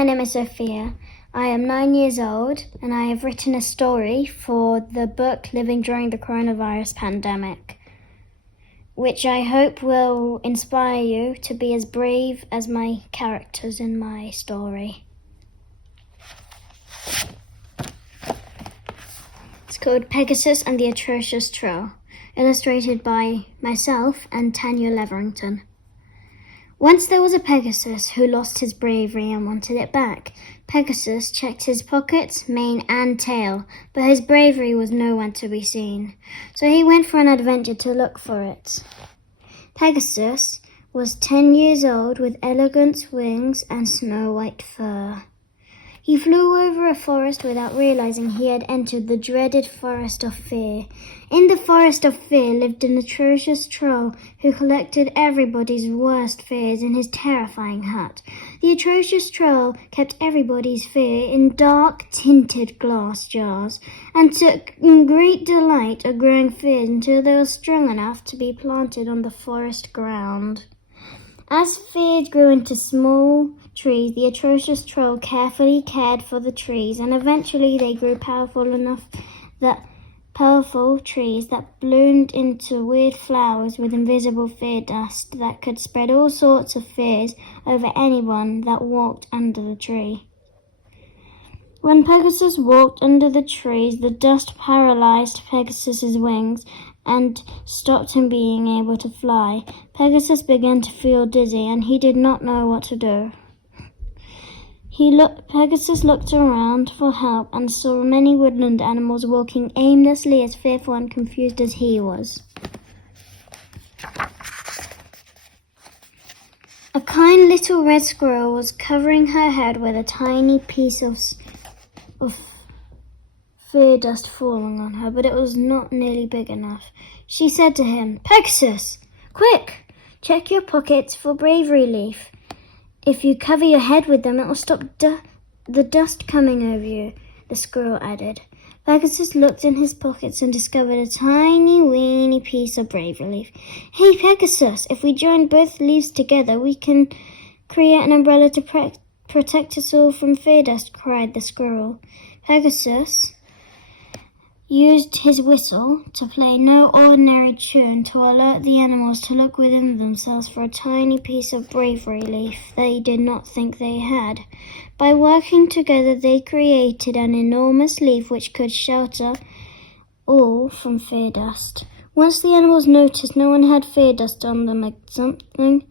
my name is Sophia. I am 9 years old and I have written a story for the book Living During the Coronavirus Pandemic, which I hope will inspire you to be as brave as my characters in my story. It's called Pegasus and the Atrocious Troll, illustrated by myself and Tanya Leverington. Once there was a Pegasus who lost his bravery and wanted it back. Pegasus checked his pockets, mane and tail, but his bravery was nowhere to be seen. So he went for an adventure to look for it. Pegasus was 10 years old with elegant wings and snow-white fur. He flew over a forest without realizing he had entered the dreaded Forest of Fear. In the Forest of Fear lived an atrocious troll who collected everybody's worst fears in his terrifying hut. The atrocious troll kept everybody's fear in dark, tinted glass jars and took great delight of growing fears until they were strong enough to be planted on the forest ground. As fears grew into small trees, the atrocious troll carefully cared for the trees, and eventually they grew powerful trees that bloomed into weird flowers with invisible fear dust that could spread all sorts of fears over anyone that walked under the tree. When Pegasus walked under the trees, the dust paralyzed Pegasus's wings and stopped him being able to fly. Pegasus began to feel dizzy, and he did not know what to do. Pegasus looked around for help and saw many woodland animals walking aimlessly, as fearful and confused as he was. A kind little red squirrel was covering her head with a tiny piece of fear dust falling on her, but it was not nearly big enough. She said to him, "Pegasus, quick, check your pockets for bravery leaf. If you cover your head with them, it will stop the dust coming over you," the squirrel added. Pegasus looked in his pockets and discovered a tiny, weeny piece of bravery leaf. "Hey, Pegasus, if we join both leaves together, we can create an umbrella to protect us all from fear dust," cried the squirrel. Pegasus used his whistle to play no ordinary tune to alert the animals to look within themselves for a tiny piece of bravery leaf they did not think they had. By working together, they created an enormous leaf which could shelter all from fear dust. Once the animals noticed no one had fear dust on them, something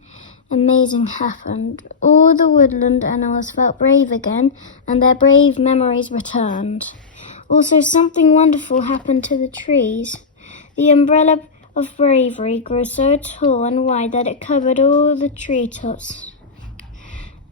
amazing happened. All the woodland animals felt brave again, and their brave memories returned. Also, something wonderful happened to the trees. The umbrella of bravery grew so tall and wide that it covered all the treetops.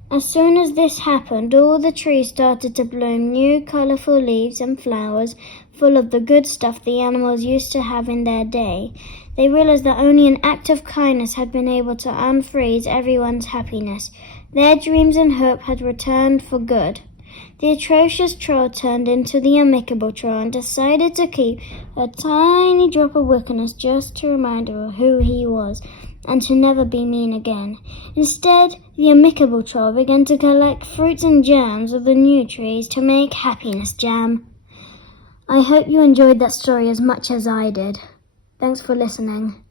As soon as this happened, all the trees started to bloom new colorful leaves and flowers full of the good stuff the animals used to have in their day. They realized that only an act of kindness had been able to unfreeze everyone's happiness. Their dreams and hope had returned for good. The atrocious troll turned into the amicable troll and decided to keep a tiny drop of wickedness just to remind her of who he was and to never be mean again. Instead, the amicable troll began to collect fruits and jams of the new trees to make happiness jam. I hope you enjoyed that story as much as I did. Thanks for listening.